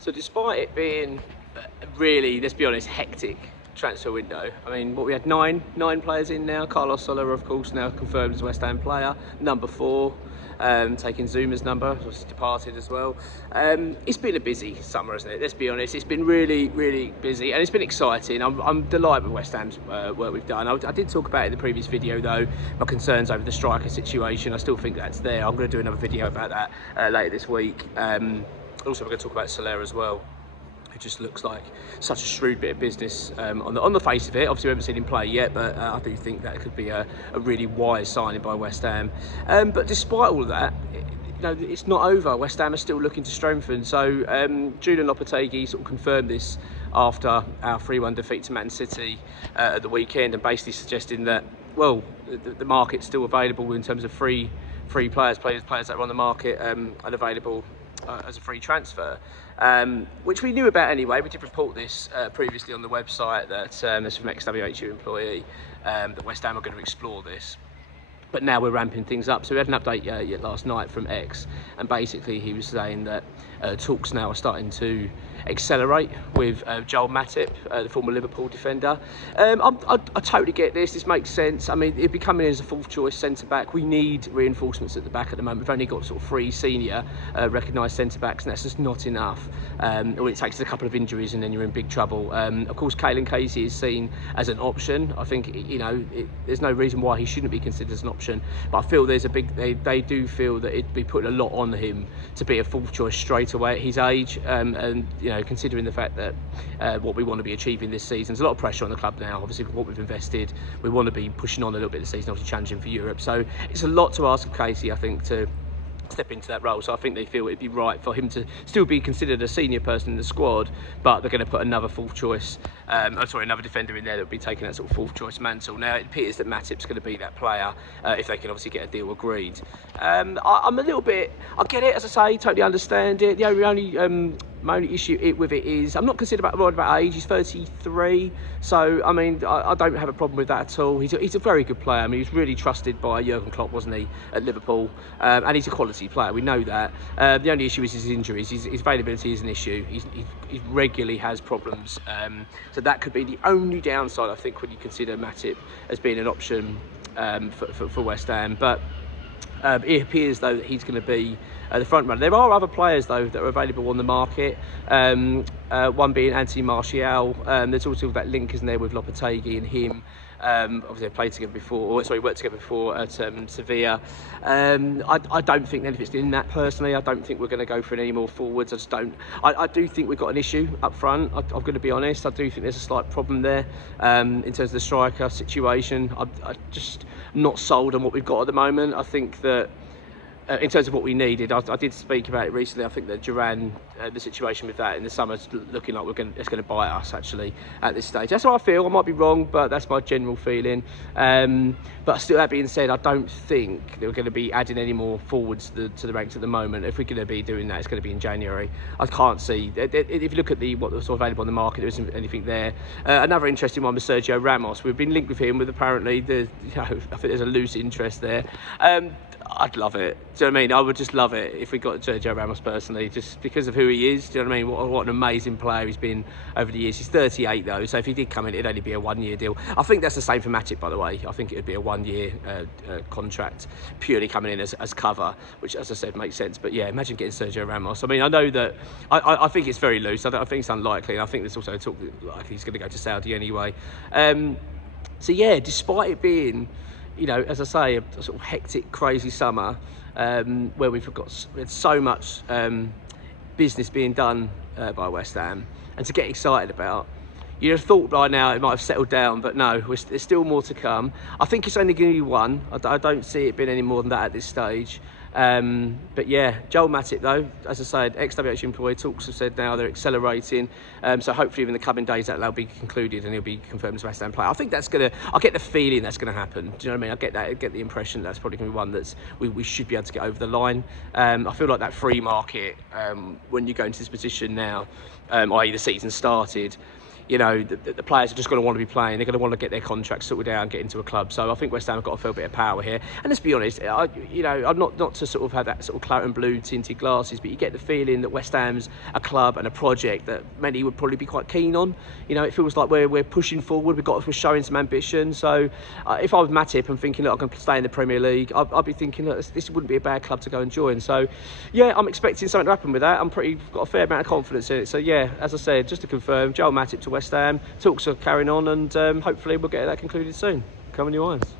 So despite it being really, let's be honest, hectic transfer window, I mean, what we had nine players in now. Carlos Soler, of course, now confirmed as a West Ham player. Number 4, taking Zuma's number, obviously departed as well. It's been a busy summer, isn't it? Let's be honest. It's been really busy, and it's been exciting. I'm delighted with West Ham's work we've done. I did talk about it in the previous video, though, my concerns over the striker situation. I still think that's there. I'm going to do another video about that later this week. Also, we're going to talk about Soler as well. It just looks like such a shrewd bit of business on the face of it. Obviously, we haven't seen him play yet, but I do think that could be a really wise signing by West Ham. But despite all of that, it's not over. West Ham are still looking to strengthen. So Joel Matip sort of confirmed this after our 3-1 defeat to Man City at the weekend, and basically suggesting that, well, the market's still available in terms of free players that are on the market and available as a free transfer, which we knew about anyway. We did report this previously on the website, that this from ExWHUEemployee, that West Ham are going to explore this. But now we're ramping things up. So we had an update last night from X, and basically he was saying that talks now are starting to accelerate with Joel Matip, the former Liverpool defender. I totally get this. This makes sense. I mean, it'd be coming in as a fourth choice centre back. We need reinforcements at the back at the moment. We've only got sort of 3 senior recognised centre backs, and that's just not enough. All it takes is a couple of injuries, and then you're in big trouble. Of course, Caelan Casey is seen as an option. I think there's no reason why he shouldn't be considered as an option. But I feel there's a big. They do feel that it'd be putting a lot on him to be a fourth choice straight away at his age, and considering the fact that what we want to be achieving this season, there's a lot of pressure on the club now. Obviously, with what we've invested, we want to be pushing on a little bit this season, obviously challenging for Europe. So it's a lot to ask of Casey, I think, to step into that role. So I think they feel it'd be right for him to still be considered a senior person in the squad, but they're going to put another another defender in there that would be taking that sort of fourth choice mantle. Now it appears that Matip's going to be that player if they can obviously get a deal agreed. I'm a little bit, I get it, as I say, totally understand it. My only issue with it is I'm not concerned about age. He's 33, so I mean I don't have a problem with that at all. He's a very good player. I mean, he was really trusted by Jurgen Klopp, wasn't he, at Liverpool? And he's a quality player. We know that. The only issue is his injuries. His availability is an issue. He regularly has problems. So that could be the only downside, I think, when you consider Matip as being an option for West Ham. But it appears, though, that he's going to be the front runner. There are other players, though, that are available on the market. One being Anthony Martial. There's also that link, isn't there, with Lopetegui and him. Obviously, they played together before, worked together before at Sevilla. I don't think then if it's in that personally, I don't think we're going to go for any more forwards. I just don't. I do think we've got an issue up front. I'm going to be honest. I do think there's a slight problem there in terms of the striker situation. I'm just not sold on what we've got at the moment. I think that in terms of what we needed, I did speak about it recently. I think that Duran, the situation with that in the summer, is looking like it's going to bite us actually at this stage. That's how I feel. I might be wrong, but that's my general feeling. But still, that being said, I don't think that we're going to be adding any more forwards to the ranks at the moment. If we're going to be doing that, it's going to be in January. I can't see. If you look at what's available on the market, there isn't anything there. Another interesting one was Sergio Ramos. We've been linked with him, with apparently I think there's a loose interest there. I'd love it. Do you know what I mean? I would just love it if we got Sergio Ramos personally, just because of who he is. Do you know what I mean? What an amazing player he's been over the years. He's 38 though, so if he did come in, it'd only be a 1-year deal. I think that's the same for Matip, by the way. I think it would be a 1-year contract, purely coming in as cover, which, as I said, makes sense. But yeah, imagine getting Sergio Ramos. I mean, I know that I think it's very loose. I think it's unlikely, and I think there's also talk like he's going to go to Saudi anyway. So yeah, despite it being, as I say, a sort of hectic, crazy summer where we had so much business being done by West Ham, and to get excited about. You'd have thought by now it might have settled down, but no, there's still more to come. I think it's only going to be one. I don't see it being any more than that at this stage. But yeah, Joel Matip, though, as I said, ExWHUEemployee talks have said now they're accelerating. So hopefully in the coming days that'll be concluded and he'll be confirmed as a West Ham player. I think that's I get the feeling that's going to happen. Do you know what I mean? I get the impression that's probably going to be one that's we should be able to get over the line. I feel like that free market, when you go into this position now, i.e. the season started, you know, the players are just going to want to be playing. They're going to want to get their contracts sorted out and get into a club. So I think West Ham have got to feel a bit of power here. And let's be honest, you know, I'm not to sort of have that sort of claret and blue tinted glasses, but you get the feeling that West Ham's a club and a project that many would probably be quite keen on. You know, it feels like we're pushing forward. We're showing some ambition. So if I was Matip and thinking, look, I can stay in the Premier League, I'd be thinking, look, this wouldn't be a bad club to go and join. So yeah, I'm expecting something to happen with that. Got a fair amount of confidence in it. So yeah, as I said, just to confirm, Joel Matip to West Ham. Talks are carrying on, and hopefully we'll get that concluded soon. Come on, you irons.